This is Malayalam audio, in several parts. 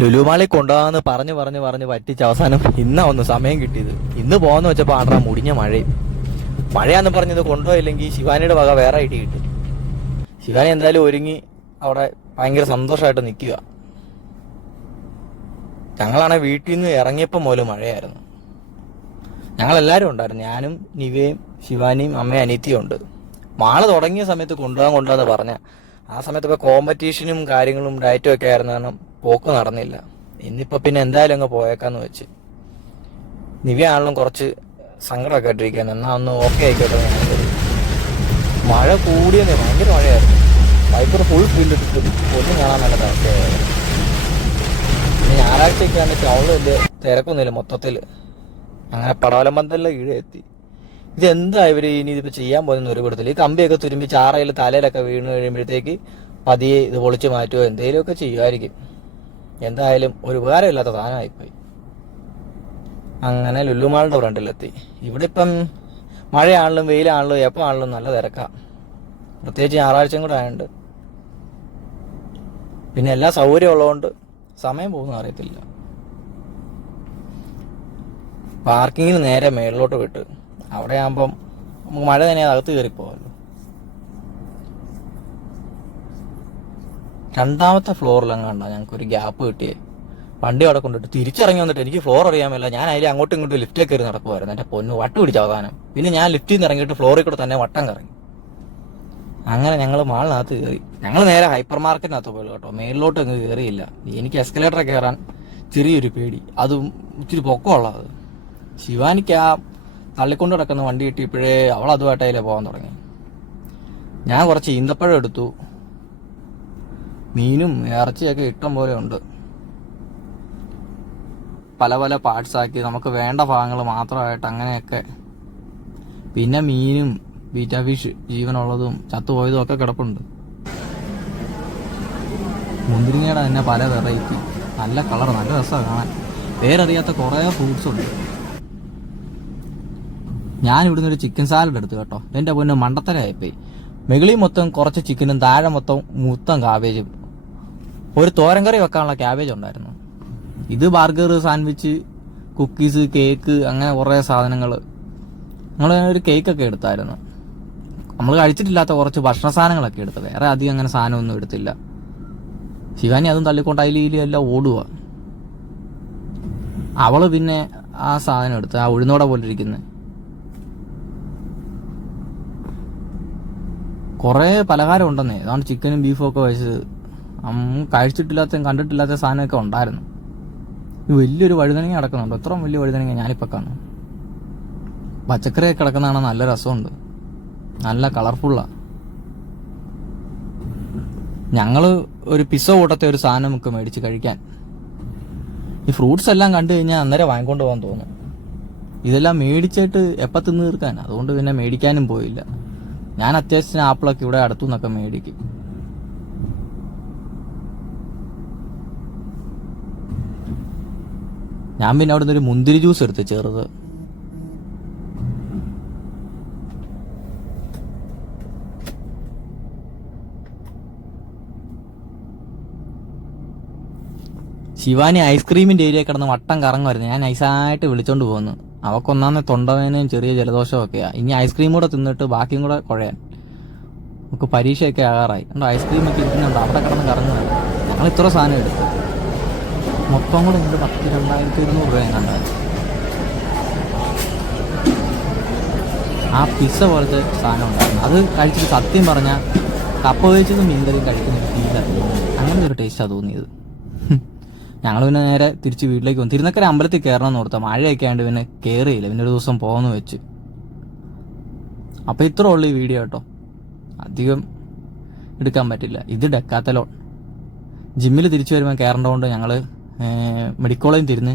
ലുലുമാളി കൊണ്ടുപോകാന്ന് പറഞ്ഞു പറഞ്ഞു പറഞ്ഞു പറ്റിച്ച് അവസാനം ഇന്നാ ഒന്ന് സമയം കിട്ടിയത്. ഇന്ന് പോകാന്ന് വെച്ചപ്പോ ആട്രാ മുടിഞ്ഞ മഴയും. മഴയാന്ന് പറഞ്ഞത് കൊണ്ടുപോയില്ലെങ്കിൽ ശിവാനിയുടെ വക വേറെ ഐഡി കിട്ടും. ശിവാനി എന്തായാലും ഒരുങ്ങി അവിടെ ഭയങ്കര സന്തോഷമായിട്ട് നിൽക്കുക ഞങ്ങളാണെ വീട്ടിൽ നിന്ന് ഇറങ്ങിയപ്പോൾ മുതൽ മഴയായിരുന്നു. ഞങ്ങളെല്ലാവരും ഉണ്ടായിരുന്നു. ഞാനും നിവയും ശിവാനിയും അമ്മയും അനിയത്തിയും ഉണ്ട്. മാള തുടങ്ങിയ സമയത്ത് കൊണ്ടുപോകാൻ കൊണ്ടുപോകാന്ന് പറഞ്ഞ ആ സമയത്ത് ഇപ്പൊ കോമ്പറ്റീഷനും കാര്യങ്ങളും ഡയറ്റും ഒക്കെ ആയിരുന്നു കാരണം പോക്ക് നടന്നില്ല. ഇന്നിപ്പോ പിന്നെ എന്തായാലും അങ്ങ് പോയേക്കാന്ന് വെച്ച്. നിവ്യ ആണെങ്കിലും കുറച്ച് സങ്കടമൊക്കെ ഇട്ടിരിക്കാൻ എന്നാ ഒന്ന് ഓക്കെ ആയിക്കോട്ടെ. മഴ കൂടിയെന്നേ ഭയങ്കര മഴയായിരുന്നു. വൈപ്പർ ഫുൾ ഫീൽഡ് ഇട്ടിട്ട് ഒന്നും കാണാൻ നല്ല അവസ്ഥയായിരുന്നു പിന്നെ ഞായറാഴ്ചയൊക്കെയാണ് ടൗണിൽ വലിയ തിരക്കൊന്നുമില്ല മൊത്തത്തിൽ അങ്ങനെ പടവലം പന്തലിലെ കീഴെ ഇതെന്താ ഇവർ ഇനി ഇതിപ്പോ ചെയ്യാൻ പോകുന്ന ഒരു കൂടത്തിൽ ഈ കമ്പിയൊക്കെ തുരുമ്പി ചാറയിൽ തലയിലൊക്കെ വീണ് കഴിയുമ്പോഴത്തേക്ക് പതിയെ ഇത് പൊളിച്ച് മാറ്റുമോ എന്തെങ്കിലുമൊക്കെ ചെയ്യുമായിരിക്കും എന്തായാലും ഒരു ഉപകാരമില്ലാത്ത സാധനമായിപ്പോയി. അങ്ങനെ ലുല്ലുമാളിന്റെ ഫ്രണ്ടിലെത്തി. ഇവിടെ ഇപ്പം മഴയാണെങ്കിലും വെയിലാണെങ്കിലും എപ്പോൾ നല്ല തിരക്കാ. പ്രത്യേകിച്ച് ഞായറാഴ്ചയും കൂടെ ആയതുകൊണ്ട് പിന്നെ എല്ലാ സൗകര്യം ഉള്ളതുകൊണ്ട് സമയം പോകുന്ന അറിയത്തില്ല. പാർക്കിങ്ങിന് നേരെ മേളിലോട്ട് വിട്ട്. അവിടെ ആകുമ്പം നമുക്ക് മഴ തന്നെ അകത്ത് കയറിപ്പോവല്ലോ. രണ്ടാമത്തെ ഫ്ലോറിലെങ്ങാണ്ടാ ഞങ്ങൾക്ക് ഒരു ഗ്യാപ്പ് കിട്ടിയേ. വണ്ടി അവിടെ കൊണ്ടിട്ട് തിരിച്ചിറങ്ങി വന്നിട്ട് എനിക്ക് ഫ്ലോർ അറിയാമല്ല ഞാൻ അതിൽ അങ്ങോട്ടും ഇങ്ങോട്ടും ലിഫ്റ്റേ കയറി നടക്കുമായിരുന്നു എന്റെ പൊന്ന് വട്ട് പിടിച്ച അവസാനം. പിന്നെ ഞാൻ ലിഫ്റ്റിൽ നിന്ന് ഇറങ്ങിയിട്ട് ഫ്ലോറിൽ കൂടെ തന്നെ വട്ടം കറങ്ങി. അങ്ങനെ ഞങ്ങൾ മാളിനകത്ത് കയറി. ഞങ്ങൾ നേരെ ഹൈപ്പർ മാർക്കറ്റിനകത്ത് പോയി കേട്ടോ. മേളിലോട്ട് അങ്ങ് കയറിയില്ല. എനിക്ക് എസ്കലേറ്റർ കയറാൻ ചെറിയൊരു പേടി. അതും ഇച്ചിരി പൊക്കമുള്ളത് ശിവാനിക്ക് ആ തള്ളിക്കൊണ്ട് കിടക്കുന്ന വണ്ടി കിട്ടിയപ്പോഴേ അവൾ അതുമായിട്ടായില്ലേ പോകാൻ തുടങ്ങി. ഞാൻ കുറച്ച് ഈന്തപ്പഴം എടുത്തു. മീനും ഇറച്ചിയൊക്കെ ഇഷ്ടം പോലെ ഉണ്ട്. പല പല പാർട്സ് ആക്കി. നമുക്ക് വേണ്ട ഭാഗങ്ങൾ മാത്രമായിട്ട് അങ്ങനെയൊക്കെ. പിന്നെ മീനും ബീറ്റ ഫിഷ് ജീവനുള്ളതും ചത്തുപോയതും ഒക്കെ കിടപ്പുണ്ട്. മുന്തിരിങ്ങയുടെ തന്നെ പല വെറൈറ്റി നല്ല കളർ നല്ല രസമാണ്. കാണാൻ പേരറിയാത്ത കുറേ ഫ്രൂട്ട്സ് ഉണ്ട്. ഞാൻ ഇവിടുന്ന് ഒരു ചിക്കൻ സാലഡ് എടുത്തു കേട്ടോ. എന്റെ പൊന്ന് മണ്ടത്തരായിപ്പോയി മെകിളി മൊത്തം കുറച്ച് ചിക്കനും താഴെ മൊത്തം മൊത്തം കാബേജും ഒരു തോരൻ കറി വെക്കാനുള്ള ക്യാബേജ് ഉണ്ടായിരുന്നു. ഇത് ബർഗർ സാൻഡ്വിച്ച് കുക്കീസ് കേക്ക് അങ്ങനെ കുറേ സാധനങ്ങൾ നമ്മൾ ഒരു കേക്കൊക്കെ എടുത്തായിരുന്നു. നമ്മൾ കഴിച്ചിട്ടില്ലാത്ത കുറച്ച് ഭക്ഷണ സാധനങ്ങളൊക്കെ എടുത്ത്. വേറെ അധികം അങ്ങനെ സാധനമൊന്നും എടുത്തില്ല. ശിവാനി അതും തള്ളിക്കൊണ്ട് അതിലും എല്ലാം ഓടുക അവൾ പിന്നെ ആ സാധനം എടുത്ത് ആ ഉഴുന്നോടെ പോലെ ഇരിക്കുന്നത് കുറേ പലഹാരം ഉണ്ടെന്നേ. അതാണ് ചിക്കനും ബീഫും ഒക്കെ അമ്മ കഴിച്ചിട്ടില്ലാത്ത കണ്ടിട്ടില്ലാത്ത സാധനമൊക്കെ ഉണ്ടായിരുന്നു. വലിയൊരു വഴുതനങ്ങ കിടക്കുന്നുണ്ട്. എത്ര വലിയ വഴുതനങ്ങ ഞാനിപ്പോൾ കാണും പച്ചക്കറിയൊക്കെ കിടക്കുന്നതാണ് നല്ല രസമുണ്ട്. നല്ല കളർഫുള്ളാണ് ഞങ്ങൾ ഒരു പിസ കൂട്ടത്തെ ഒരു സാധനം നമുക്ക് മേടിച്ച് കഴിക്കാൻ. ഈ ഫ്രൂട്ട്സ് എല്ലാം കണ്ടു കഴിഞ്ഞാൽ അന്നേരം വാങ്ങിക്കൊണ്ട് പോകാൻ തോന്നും. ഇതെല്ലാം മേടിച്ചിട്ട് എപ്പോൾ തിന്ന് തീർക്കാൻ അതുകൊണ്ട് പിന്നെ മേടിക്കാനും പോയില്ല. ഞാൻ അത്യാവശ്യത്തിന് ആപ്പിളൊക്കെ ഇവിടെ അടുത്തു നിന്നൊക്കെ മേടിക്കും. ഞാൻ പിന്നെ അവിടെ ഒരു മുന്തിരി ജ്യൂസ് എടുത്ത് ചെറുത്. ശിവാനി ഐസ്ക്രീമിന്റെ ഏരിയ കിടന്ന് വട്ടം കറങ്ങുമായിരുന്നു. ഞാൻ നൈസായിട്ട് വിളിച്ചോണ്ട് പോകുന്നു. അവക്കൊന്നാന്ന് തൊണ്ടവേനയും ചെറിയ ജലദോഷവും ഒക്കെയാ ഇനി ഐസ്ക്രീം കൂടെ തിന്നിട്ട് ബാക്കിയും കൂടെ കുഴയാൻ. നമുക്ക് പരീക്ഷയൊക്കെ ആകാറായി. കണ്ടോ ഐസ്ക്രീം ഒക്കെ ഇരിക്കുന്നുണ്ട്. അവിടെ കിടന്ന് കറങ്ങുന്നുണ്ട് ഞങ്ങൾ ഇത്ര സാധനം എടുത്തു. മൊത്തം കൂടെ ഇങ്ങോട്ട് പത്ത് രണ്ടായിരത്തി ഇരുന്നൂറ് രൂപ കണ്ടത്. ആ പിസ്സ പോലത്തെ സാധനം ഉണ്ടായിരുന്നു. അത് കഴിച്ചിട്ട് സത്യം പറഞ്ഞാൽ കപ്പ വെച്ചത് മീൻകറിയും കഴിക്കുന്ന ഫീലാണ് ഫീലായിരുന്നു അങ്ങനെ ഒരു ടേസ്റ്റാണ് തോന്നിയത്. ഞങ്ങൾ പിന്നെ നേരെ തിരിച്ച് വീട്ടിലേക്ക് വന്നു. തിരുനക്കര അമ്പലത്തിൽ കയറണം എന്ന് ഓർത്താ മഴയൊക്കെ ആയതുകൊണ്ട് പിന്നെ കയറിയില്ല പിന്നെ ഒരു ദിവസം പോകുന്നു വെച്ച്. അപ്പോൾ ഇത്ര ഉള്ളു ഈ വീഡിയോ കേട്ടോ. അധികം എടുക്കാൻ പറ്റില്ല. ഇത് ഡെക്കാത്തലോൺ. ജിമ്മിൽ തിരിച്ചു വരുമ്പോൾ കയറേണ്ടതുകൊണ്ട് ഞങ്ങൾ മെഡിക്കോളേയും തിരിഞ്ഞ്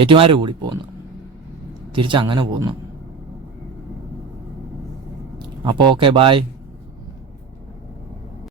ഏറ്റുമാര് കൂടി പോകുന്നു തിരിച്ച് അങ്ങനെ പോകുന്നു അപ്പോൾ ഓക്കെ ബായ്.